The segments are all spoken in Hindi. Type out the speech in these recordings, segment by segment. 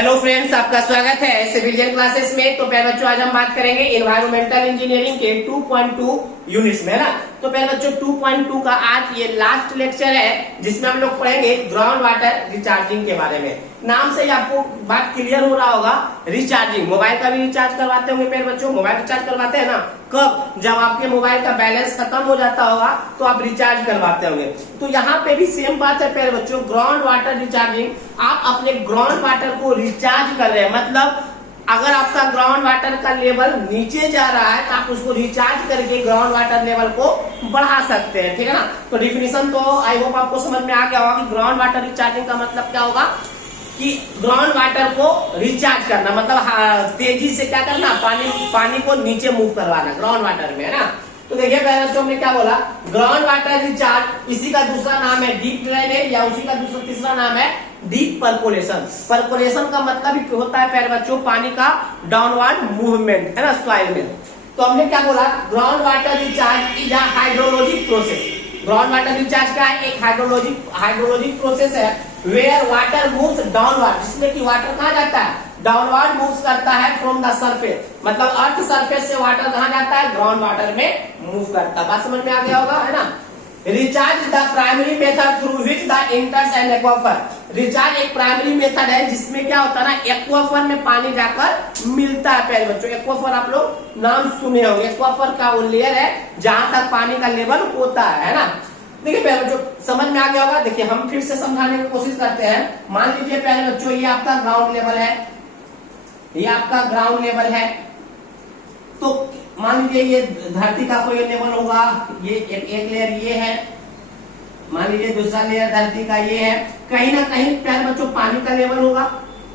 हेलो फ्रेंड्स, आपका स्वागत है सिविलियन क्लासेस में। तो पहले बच्चों आज हम बात करेंगे एनवायरमेंटल इंजीनियरिंग के 2.2 यूनिट्स में, है ना। तो पहले बच्चों 2.2 का आज ये लास्ट लेक्चर है जिसमें हम लोग पढ़ेंगे ग्राउंड वाटर रिचार्जिंग के बारे में। नाम से ही आपको बात क्लियर हो रहा होगा, रिचार्जिंग। मोबाइल का भी रिचार्ज करवाते होंगे पहले बच्चों, मोबाइल रिचार्ज करवाते हैं ना। कब? जब आपके मोबाइल का बैलेंस खत्म हो जाता होगा तो आप रिचार्ज करवाते होंगे। तो यहाँ पे भी सेम बात है पहले बच्चों, ग्राउंड वाटर रिचार्जिंग। आप अपने ग्राउंड वाटर को रिचार्ज कर रहे हैं, मतलब अगर आपका ग्राउंड वाटर का लेवल नीचे जा रहा है तो आप उसको रिचार्ज करके ग्राउंड वाटर लेवल को बढ़ा सकते हैं, ठीक है ना। तो डिफिनेशन तो आई होप आपको समझ में आ गया होगा कि ग्राउंड वाटर रिचार्जिंग का मतलब क्या होगा कि ग्राउंड वाटर को रिचार्ज करना, मतलब तेजी से क्या करना, पानी को नीचे मूव करवाना ग्राउंड वाटर में, है ना। तो देखिए पहले बच्चों ने क्या बोला, ग्राउंड वाटर रिचार्ज, इसी का दूसरा नाम है डीप ड्रेनेज या उसी का दूसरा तीसरा नाम है डीप परकोलेशन। परकोलेशन का मतलब होता है पहले बच्चों पानी का डाउनवर्ड मूवमेंट, है ना, सॉइल में। तो हमने क्या बोला, ground water recharge is a hydrologic process. Ground water recharge क्या है? एक हाइड्रोलॉजिक प्रोसेस है वेयर वाटर मूव्स डाउनवर्ड, जिसमें कि वाटर कहाँ जाता है, डाउनवर्ड मूव्स करता है फ्रॉम द सरफेस, मतलब अर्थ सरफेस से वाटर कहाँ जाता है, ग्राउंड वाटर में मूव करता है। बात समझ में आ गया होगा, है ना। Recharge the primary method through which the enters and aquifer. Recharge एक प्राइमरी मेथड है जिसमें क्या होता है ना, एक्वाफर में पानी जाकर मिलता है। पहले बच्चों एक्वाफर आप लोग नाम सुने होंगे, एक्वाफर का वो लेयर है जहां तक पानी का लेवल होता है ना। देखिए पहले बच्चों समझ में आ गया होगा। देखिए हम फिर से समझाने की कोशिश करते हैं। मान लीजिए पहले बच्चों ये आपका ग्राउंड लेवल है, ये आपका ग्राउंड लेवल है। तो मान लीजिए ये धरती का कोई लेवल होगा, ये एक लेयर ये है, मान लीजिए दूसरा लेयर धरती का ये है। कहीं ना कहीं प्यारे बच्चों पानी का लेवल होगा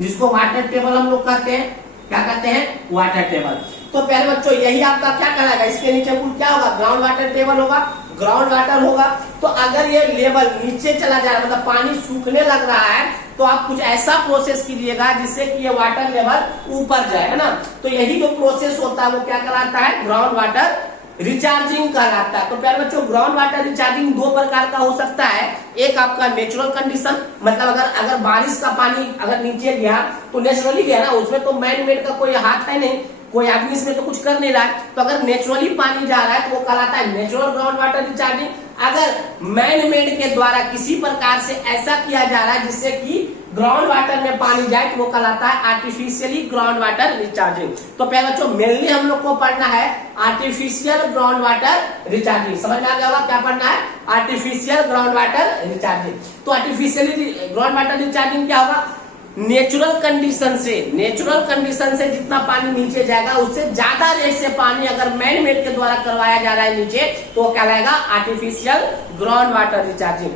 जिसको वाटर टेबल हम लोग कहते हैं। क्या कहते हैं? Water table. तो प्यारे बच्चों यही आपका क्या कहलाएगा, इसके नीचे कुल क्या होगा, ग्राउंड वाटर टेबल होगा, ग्राउंड वाटर होगा। तो अगर ये लेवल नीचे चला जा रहा है, मतलब पानी सूखने लग रहा है, तो आप कुछ ऐसा प्रोसेस कीजिएगा जिससे कि ये वाटर लेवल ऊपर जाए, है ना। तो यही जो प्रोसेस होता है वो क्या कहलाता है, ग्राउंड वाटर रिचार्जिंग कहलाता है। तो प्यारे बच्चों ग्राउंड वाटर रिचार्जिंग दो प्रकार का हो सकता है। एक आपका नेचुरल कंडीशन, मतलब अगर बारिश का पानी अगर नीचे गया तो नेचुरली गया ना, उसमें तो मैन मेड का कोई हाथ है नहीं, कोई आदमी इसमें तो कुछ कर नहीं रहा है। तो अगर नेचुरली पानी जा रहा है तो वो कहलाता है नेचुरल ग्राउंड वाटर रिचार्जिंग। अगर मैन मेड के द्वारा किसी प्रकार से ऐसा किया जा रहा है जिससे कि ग्राउंड वाटर में पानी जाए तो वो कहलाता है आर्टिफिशियली ग्राउंड वाटर रिचार्जिंग। तो पहले बच्चों मेनली हम लोग को पढ़ना है आर्टिफिशियल ग्राउंड वाटर रिचार्जिंग। समझ में आ गया होगा क्या पढ़ना है, आर्टिफिशियल ग्राउंड वाटर रिचार्जिंग। तो आर्टिफिशियली ग्राउंड वाटर रिचार्जिंग क्या होगा, नेचुरल कंडीशन से जितना पानी नीचे जाएगा उससे ज्यादा रेट से पानी अगर मैन मेड के द्वारा करवाया जा रहा है नीचे, तो वो कहलाएगा आर्टिफिशियल ग्राउंड वाटर रिचार्जिंग।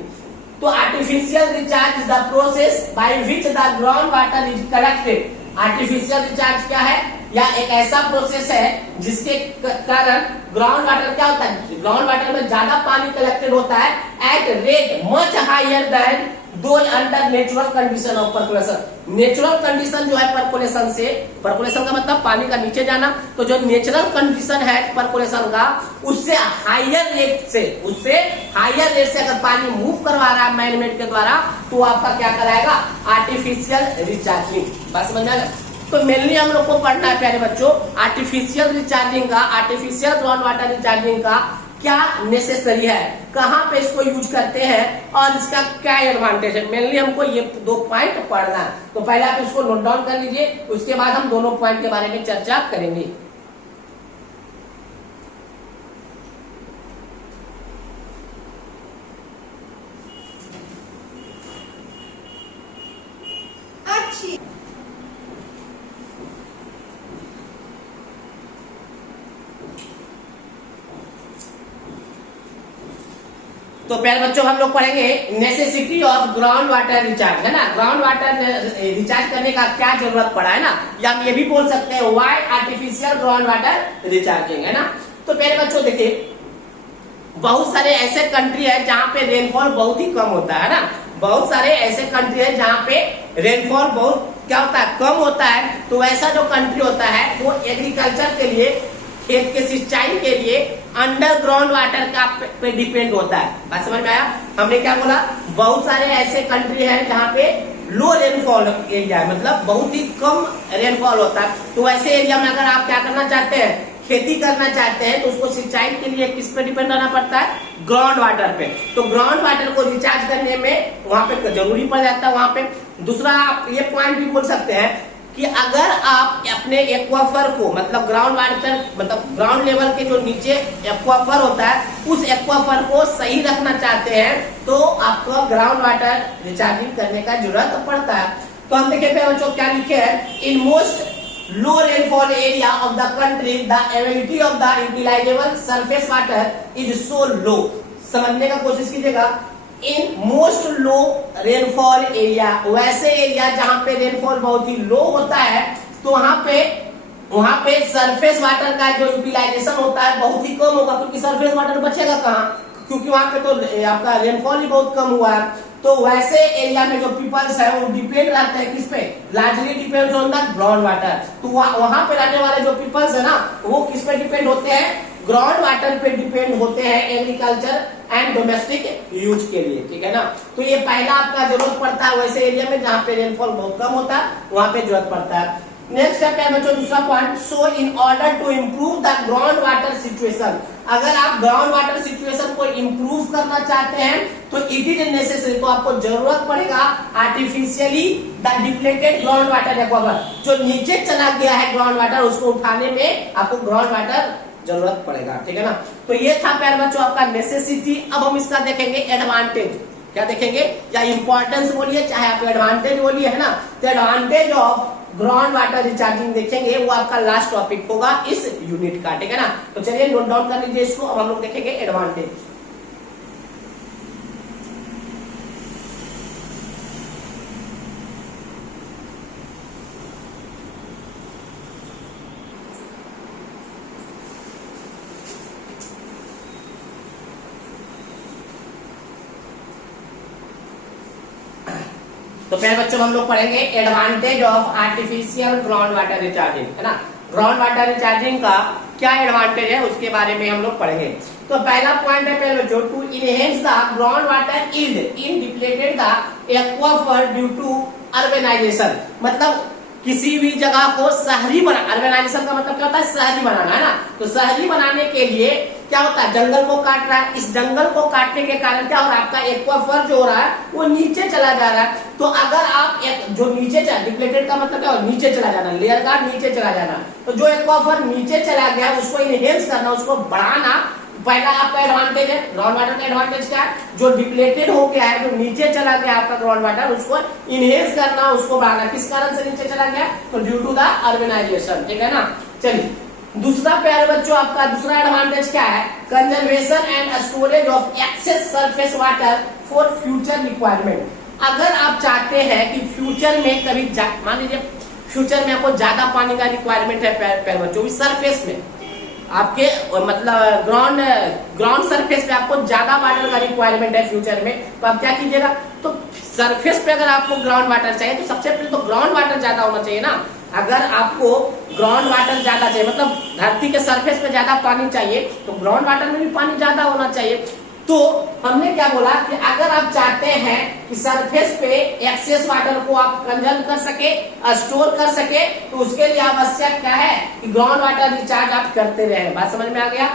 तो artificial recharge is the process by which the ground water is collected. Artificial recharge क्या है, या एक ऐसा प्रोसेस है जिसके कारण ग्राउंड वाटर क्या होता है, ग्राउंड वाटर में ज्यादा पानी कलेक्टेड होता है at rate much higher than those under natural condition of percolation. Natural condition जो है परकोलेशन से, परकोलेशन का मतलब पानी का नीचे जाना, तो जो नेचुरल कंडीशन है परकोलेशन का उससे हायर रेट से अगर पानी मूव करवा रहा है मैन मेड के द्वारा तो आपका क्या कराएगा, आर्टिफिशियल रिचार्जिंग। बात समझ में आ गया। तो मेनली हम लोग को पढ़ना है प्यारे बच्चों आर्टिफिशियल रिचार्जिंग का, आर्टिफिशियल ग्राउंड वाटर रिचार्जिंग का क्या नेसेसरी है, कहाँ पे इसको यूज करते हैं और इसका क्या एडवांटेज है। मेनली हमको ये दो पॉइंट पढ़ना है। तो पहले आप इसको नोट डाउन कर लीजिए, उसके बाद हम दोनों पॉइंट के बारे में चर्चा करेंगे। तो प्यारे बच्चों हम लोग पढ़ेंगे necessity of ground water recharge, है ना। ग्राउंड वाटर रिचार्ज करने का क्या जरूरत पड़ा, है ना, या हम ये भी बोल सकते हैं why artificial ground water recharging, है ना। तो प्यारे बच्चों देखिए बहुत सारे ऐसे कंट्री है जहाँ पे रेनफॉल बहुत ही कम होता है ना, बहुत सारे ऐसे कंट्री है जहाँ पे रेनफॉल बहुत क्या होता है, कम होता है। तो ऐसा जो कंट्री होता है वो एग्रीकल्चर के लिए, खेत के सिंचाई के लिए अंडरग्राउंड वाटर का पे डिपेंड होता है। बात समझ में आया। हमने क्या बोला, बहुत सारे ऐसे कंट्री हैं जहाँ पे लो रेनफॉल एरिया है, मतलब बहुत ही कम रेनफॉल होता है। तो वैसे एरिया में अगर आप क्या करना चाहते हैं, खेती करना चाहते हैं, तो उसको सिंचाई के लिए किस पे डिपेंड रहना पड़ता है, ग्राउंड वाटर पे। तो ग्राउंड वाटर को रिचार्ज करने में वहां पे जरूरी पड़ जाता है वहां पे। दूसरा आप ये पॉइंट भी बोल सकते हैं कि अगर आप अपने एक्वाफर को, मतलब ग्राउंड वाटर, मतलब ग्राउंड लेवल के जो नीचे एक्वाफर होता है, उस एक्वाफर को सही रखना चाहते हैं, तो आपको ग्राउंड वाटर रिचार्जिंग करने का जरूरत पड़ता है। तो हम देखिए बच्चों क्या लिखे है, in most low rainfall area of the country the ability of the utilisable surface water is so low. समझने का कोशिश कीजिएगा, in most low rainfall area, वैसे एरिया जहां पे रेनफॉल बहुत ही लो होता है, तो वहां पे सरफेस वाटर का जो यूटिलाइजेशन होता है बहुत ही कम होगा, क्योंकि सरफेस वाटर बचेगा कहाँ, क्योंकि वहां पे तो आपका रेनफॉल ही बहुत कम हुआ है। तो वैसे एरिया में जो पीपल्स है वो डिपेंड रहते हैं किस पे, largely depends on the ground water. तो वहां पे रहने वाले जो पीपल्स है ना, वो किस पे डिपेंड होते हैं, ग्राउंड वाटर पे डिपेंड होते हैं एग्रीकल्चर एंड डोमेस्टिक यूज के लिए, ठीक है ना। तो ये पहला आपका जरूरत पड़ता है वैसे एरिया में जहां पे रेनफॉल बहुत कम होता है, वहां पे जरूरत पड़ता है। नेक्स्ट स्टेप है बच्चों दूसरा point, so in order to improve the ground water situation. अगर आप ग्राउंड वाटर सिचुएशन को इम्प्रूव करना चाहते हैं तो इट इज नेसेसरी, तो आपको जरूरत पड़ेगा artificially the depleted ground water aquifer, जो नीचे चला गया है ग्राउंड वाटर, उसको उठाने में आपको ग्राउंड वाटर जरूरत पड़ेगा, ठीक है ना। तो ये था प्यारे बच्चों आपका नेसेसिटी। अब हम इसका देखेंगे एडवांटेज, क्या देखेंगे, या इंपॉर्टेंस बोलिए चाहे आप एडवांटेज बोलिए, है ना। तो advantage of ground water recharging देखेंगे, वो आपका लास्ट टॉपिक होगा इस यूनिट का, ठीक है ना। तो चलिए नोट डाउन कर लीजिए इसको। अब हम लोग देखेंगे एडवांटेज। तो पहले बच्चों हम लोग पढ़ेंगे advantage of artificial ground water recharging, है ना। ग्राउंड वाटर रिचार्जिंग का क्या एडवांटेज है उसके बारे में हम लोग पढ़ेंगे। तो पहला पॉइंट है पहले बच्चों, to enhance the ground water yield in depleted the aquifer due to urbanisation. मतलब किसी भी जगह को शहरी बना, अर्बनाइजेशन का मतलब क्या होता है, शहरी बनाना, है ना। तो शहरी बनाने के लिए क्या होता है, जंगल को काट रहा है, इस जंगल को काटने के कारण क्या हो रहा है, आपका एक्वाफर जो हो रहा है वो नीचे चला जा रहा है। तो अगर आप जो नीचे चला, डिप्लेटेड का मतलब क्या हो, नीचे चला जाना, लेयर का नीचे चला जाना। तो जो एक्वाफर नीचे चला गया उसको इनहेंस करना, उसको बढ़ाना, पहला आपका एडवांटेज है। ग्राउंड वाटर का एडवांटेज क्या है, जो डिप्लेटेड हो गया है, जो नीचे चला गया आपका ग्राउंड वाटर, उसको इनहेंस करना, उसको बढ़ाना। किस कारण से नीचे चला गया, तो ड्यू टू द अर्बनाइजेशन, ठीक है ना। चलिए दूसरा प्यारे बच्चों आपका दूसरा एडवांटेज क्या है, conservation and storage of excess surface water for future requirement. अगर आप चाहते हैं कि फ्यूचर में कभी मान लीजिए फ्यूचर में आपको ज्यादा पानी का रिक्वायरमेंट है प्यारे बच्चों, सरफेस में आपके मतलब ग्राउंड सरफेस पे आपको ज्यादा वाटर का रिक्वायरमेंट है फ्यूचर में, तो आप क्या कीजिएगा, तो सरफेस पे अगर आपको ग्राउंड वाटर चाहिए तो सबसे पहले तो ग्राउंड वाटर ज्यादा होना चाहिए ना। अगर आपको ग्राउंड वाटर ज्यादा चाहिए, मतलब धरती के सरफेस पे ज्यादा पानी चाहिए, तो ग्राउंड वाटर में भी पानी ज्यादा होना चाहिए। तो हमने क्या बोला कि अगर आप चाहते हैं कि सरफेस पे एक्सेस वाटर को आप कंजर्व कर सके, स्टोर कर सके, तो उसके लिए आवश्यक क्या है कि ग्राउंड वाटर रिचार्ज आप करते रहे। बात समझ में आ गया।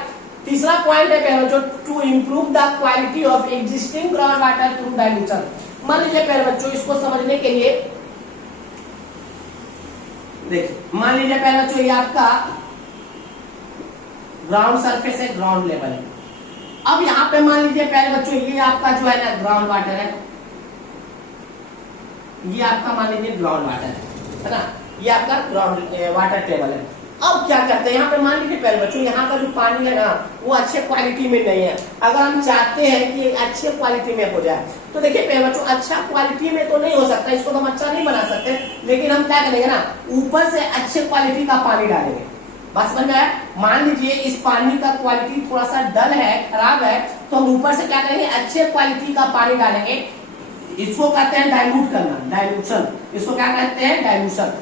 तीसरा पॉइंट है पहले जो to improve the quality of existing ground water through dilution. मान लीजिए पहले बच्चों इसको समझने के लिए देखिए, मान लीजिए पहले बच्चों ये आपका ग्राउंड सरफेस है, ग्राउंड लेवल है। अब यहाँ पे मान लीजिए पहले बच्चों ये आपका जो है ना ग्राउंड वाटर है, ये आपका मान लीजिए ग्राउंड वाटर है ना, ये आपका ग्राउंड वाटर टेबल है। अब क्या करते हैं यहाँ पे मान लीजिए पहले बच्चों यहाँ का जो पानी है ना वो अच्छे क्वालिटी में नहीं है। अगर हम चाहते हैं कि अच्छे क्वालिटी में हो जाए तो देखिए पहले बच्चों अच्छा क्वालिटी में तो नहीं हो सकता, इसको तो हम अच्छा नहीं बना सकते, लेकिन हम क्या करेंगे ना ऊपर से अच्छे क्वालिटी का पानी डालेंगे। बस समझ में आया। मान लीजिए इस पानी का क्वालिटी थोड़ा सा डल है, खराब है, तो हम ऊपर से क्या करेंगे अच्छे क्वालिटी का पानी डालेंगे। इसको कहते हैं डाइल्यूट करना, डाइल्यूशन। इसको क्या कहते हैं, डाइल्यूशन।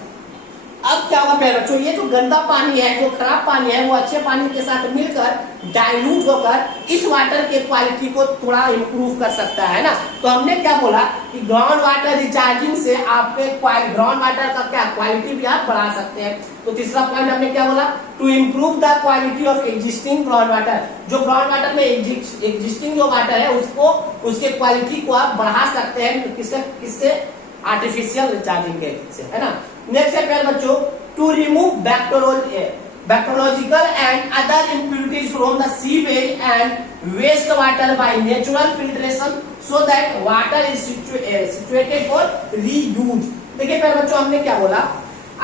अब क्या होगा प्यारे बच्चों, ये जो गंदा पानी है, जो खराब पानी है, वो अच्छे पानी के साथ मिलकर डाइल्यूट होकर इस वाटर के क्वालिटी को थोड़ा इम्प्रूव कर सकता है ना। तो हमने क्या बोला कि ग्राउंड वाटर रिचार्जिंग से आपके ग्राउंड वाटर का क्या क्वालिटी भी आप बढ़ा सकते हैं। तो तीसरा पॉइंट हमने क्या बोला, to improve the quality of existing ground water, जो ग्राउंड वाटर में एग्जिस्टिंग जो वाटर है उसको, उसके क्वालिटी को आप बढ़ा सकते हैं किससे आर्टिफिशियल रिचार्जिंग के से, है ना। नेक्स्ट है प्यारे बच्चों, to remove bacteriological and other impurities from the sewage and waste water by natural filtration so that water is situated for reuse. देखिए प्यारे बच्चों, हमने क्या बोला,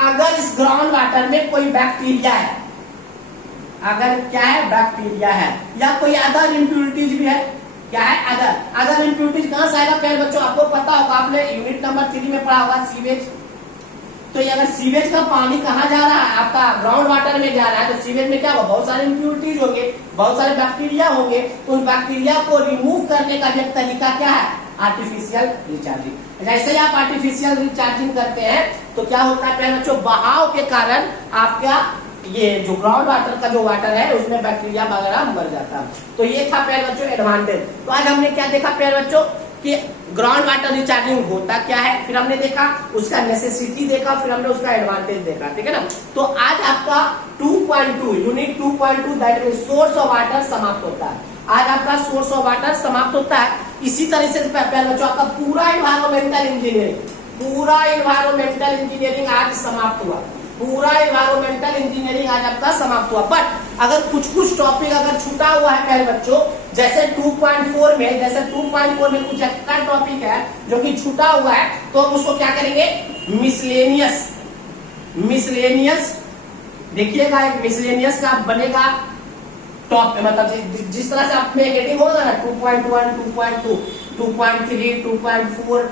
अगर इस ग्राउंड वाटर में कोई बैक्टीरिया है, अगर क्या है बैक्टीरिया है या कोई अदर इम्प्यूरिटीज भी है, क्या है अदर इम्प्यूरिटीज कहां से आएगा प्यारे बच्चों, आपको पता होगा, आपने यूनिट नंबर 3 में पढ़ा होगा सीवेज। तो ये अगर सीवेज का पानी कहाँ जा रहा है, आपका ग्राउंड वाटर में जा रहा है, तो सीवेज में क्या होगा, बहुत सारे इम्प्यूरिटीज होंगे, बहुत सारे बैक्टीरिया होंगे। तो उन बैक्टीरिया को रिमूव करने का एक तरीका क्या है, आर्टिफिशियल रिचार्जिंग। जैसे ही आप आर्टिफिशियल रिचार्जिंग करते हैं तो क्या होता है प्यारे बच्चों, बहाव के कारण आपका ये जो ग्राउंड वाटर का जो वाटर है उसमें बैक्टीरिया वगैरह मर जाता है। तो ये था प्यारे बच्चों एडवांटेज। तो आज हमने क्या देखा प्यारे बच्चों कि ग्राउंड वाटर रिचार्जिंग होता क्या है, फिर हमने देखा उसका नेसेसिटी देखा, फिर हमने उसका एडवांटेज देखा, ठीक है ना। तो आज आपका 2.2 unit 2.2 that means source of water समाप्त होता है। आज आपका सोर्स ऑफ वाटर समाप्त होता है। इसी तरह से प्यारे बच्चों आपका पूरा इन्वायरमेंटल इंजीनियरिंग आज समाप्त हुआ, पूरा इन्वायरमेंटल इंजीनियरिंग आज आपका समाप्त हुआ। बट अगर कुछ टॉपिक अगर छूटा हुआ है प्यारे बच्चों, जैसे 2.4 में कुछ एक्स्ट्रा टॉपिक है जो कि छूटा हुआ है, तो हम उसको क्या करेंगे, मिसलेनियस देखिएगा, एक मिसलेनियस का बनेगा टॉप, मतलब जिस तरह से आप में हेडिंग होगा ना 2.1, 2.2, 2.3, 2.4,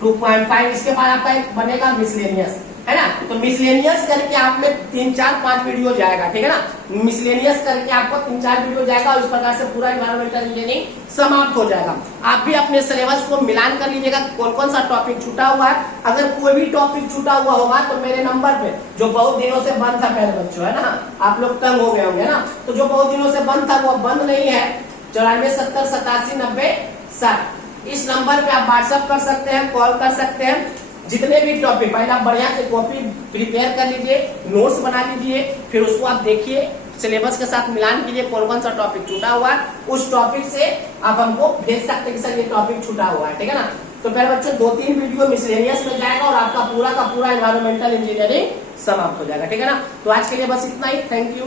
2.5, इसके बाद आपका एक बनेगा मिसलेनियस, है ना। तो मिसलेनियस करके आप में 3, 4, 5 वीडियो जाएगा, ठीक है ना। मिसलेनियस करके आपको 3, 4 वीडियो जाएगा और इस प्रकार से पूरा इन्वायरमेंटल इंजीनियरिंग समाप्त हो जाएगा। आप भी अपने सिलेबस को मिलान कर लीजिएगा कौन कौन सा टॉपिक छूटा हुआ है। अगर कोई भी टॉपिक छूटा हुआ होगा तो मेरे नंबर पे, जो बहुत दिनों से बंद था प्यारे बच्चों, है ना, आप लोग तंग हो गए होंगे ना, तो जो बहुत दिनों से बंद था वो बंद नहीं है, 94 70 87 90 60, इस नंबर पे आप व्हाट्सएप कर सकते हैं, कॉल कर सकते हैं। जितने भी टॉपिक, पहले आप बढ़िया से कॉपी प्रिपेयर कर लीजिए, नोट्स बना लीजिए, फिर उसको आप देखिए, सिलेबस के साथ मिलान कीजिए कौन कौन सा टॉपिक छूटा हुआ है, उस टॉपिक से आप हमको भेज सकते हैं कि सर ये टॉपिक छूटा हुआ है, ठीक है ना। तो प्यारे बच्चों 2-3 वीडियो मिसलेनियस में जाएगा और आपका पूरा का पूरा इन्वायरमेंटल इंजीनियरिंग समाप्त हो जाएगा, ठीक है ना। तो आज के लिए बस इतना ही, थैंक यू।